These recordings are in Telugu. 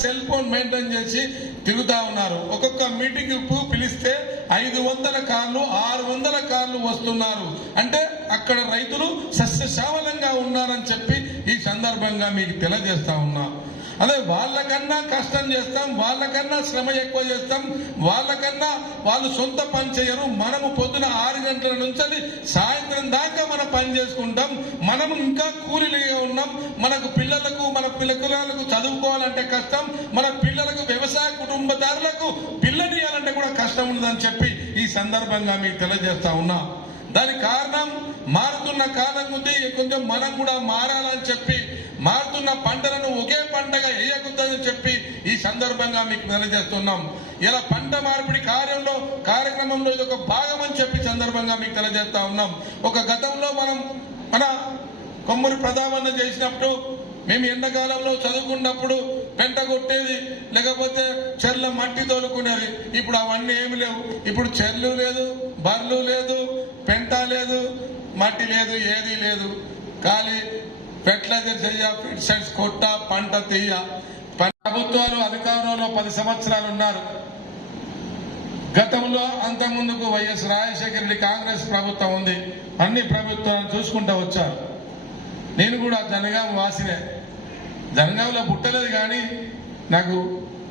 సెల్ ఫోన్ మెయింటైన్ చేసి తిరుగుతా ఉన్నారు. ఒక్కొక్క మీటింగ్ పిలిస్తే 500 కార్లు 600 కార్లు వస్తున్నారు. అంటే అక్కడ రైతులు సస్యశ్యామలంగా ఉన్నారని చెప్పి ఈ సందర్భంగా మీకు తెలియజేస్తా ఉన్నా. అదే వాళ్ళకన్నా కష్టం చేస్తాం, వాళ్ళకన్నా శ్రమ ఎక్కువ చేస్తాం, వాళ్ళకన్నా వాళ్ళు సొంత పని చేయరు. మనము పొద్దున 6 గంటల నుంచి సాయంత్రం దాకా మనం పని చేసుకుంటాం. మనము ఇంకా కూలీలుగా ఉన్నాం. మనకు పిల్లలకు మన పిల్లలకు చదువుకోవాలంటే కష్టం, మన పిల్లలకు వ్యవసాయ కుటుంబదారులకు పిల్లని ఇవ్వాలంటే కూడా కష్టం ఉందని చెప్పి ఈ సందర్భంగా మీకు తెలియజేస్తా ఉన్నా. దానికి కారణం మారుతున్న కాలం కొద్దీ కొంచెం మనం కూడా మారాలని చెప్పి మారుతున్న పంటలను ఒకే పంటగా వేయకూడదని చెప్పి ఈ సందర్భంగా మీకు తెలియజేస్తున్నాం. ఇలా పంట మార్పిడి కార్యక్రమంలో ఇది ఒక భాగం అని చెప్పి సందర్భంగా మీకు తెలియజేస్తా ఉన్నాం. ఒక గతంలో మన కొమ్మూరి ప్రతాపన్న చేసినప్పుడు మేము ఎండాకాలంలో చదువుకున్నప్పుడు పెంట కొట్టేది, లేకపోతే చెర్ల మట్టి తోలుకునేది. ఇప్పుడు అవన్నీ ఏమి లేవు. ఇప్పుడు చెర్లు లేదు, బర్లు లేదు, పెంట లేదు, మట్టి లేదు, ఏది లేదు. ఖాళీ ఫెర్టిలైజర్ చెయ్య, పెస్టిసైడ్స్ కొట్ట, పంట తీయ. ప్రభుత్వాలు అధికారంలో 10 సంవత్సరాలు ఉన్నారు. గతంలో అంత ముందుకు వైఎస్ రాజశేఖర రెడ్డి కాంగ్రెస్ ప్రభుత్వం ఉంది. అన్ని ప్రభుత్వాలను చూసుకుంటూ వచ్చారు. నేను కూడా జనగాం వాసినే. జనగాంలో పుట్టలేదు, కానీ నాకు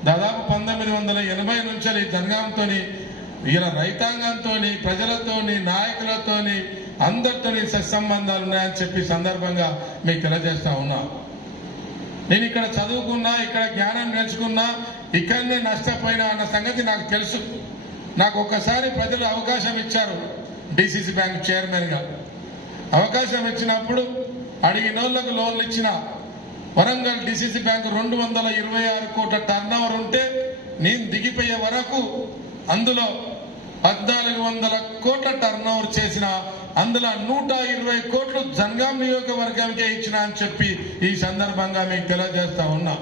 దాదాపు 1980 నుంచి జనగాంతో ఇలా రైతాంగంతో, ప్రజలతో, నాయకులతో, అందరితో సత్సంబంధాలు ఉన్నాయని చెప్పి సందర్భంగా మీకు తెలియజేస్తా ఉన్నా. నేను ఇక్కడ చదువుకున్నా, ఇక్కడ జ్ఞానం నేర్చుకున్నా, ఇక్కడనే నష్టపోయినా అన్న సంగతి నాకు తెలుసు. నాకు ఒక్కసారి ప్రజలు అవకాశం ఇచ్చారు డిసిసి బ్యాంక్ చైర్మన్ గా. అవకాశం ఇచ్చినప్పుడు అడిగిన వాళ్ళకు లోన్లు ఇచ్చిన. వరంగల్ డిసిసి బ్యాంకు 226 కోట్ల టర్నోవర్ ఉంటే నేను దిగిపోయే వరకు అందులో 1400 కోట్ల టర్నోవర్ చేసిన. అందులో 120 కోట్లు జనగాం నియోజకవర్గానికే ఇచ్చిన అని చెప్పి ఈ సందర్భంగా మీకు తెలియజేస్తా ఉన్నా.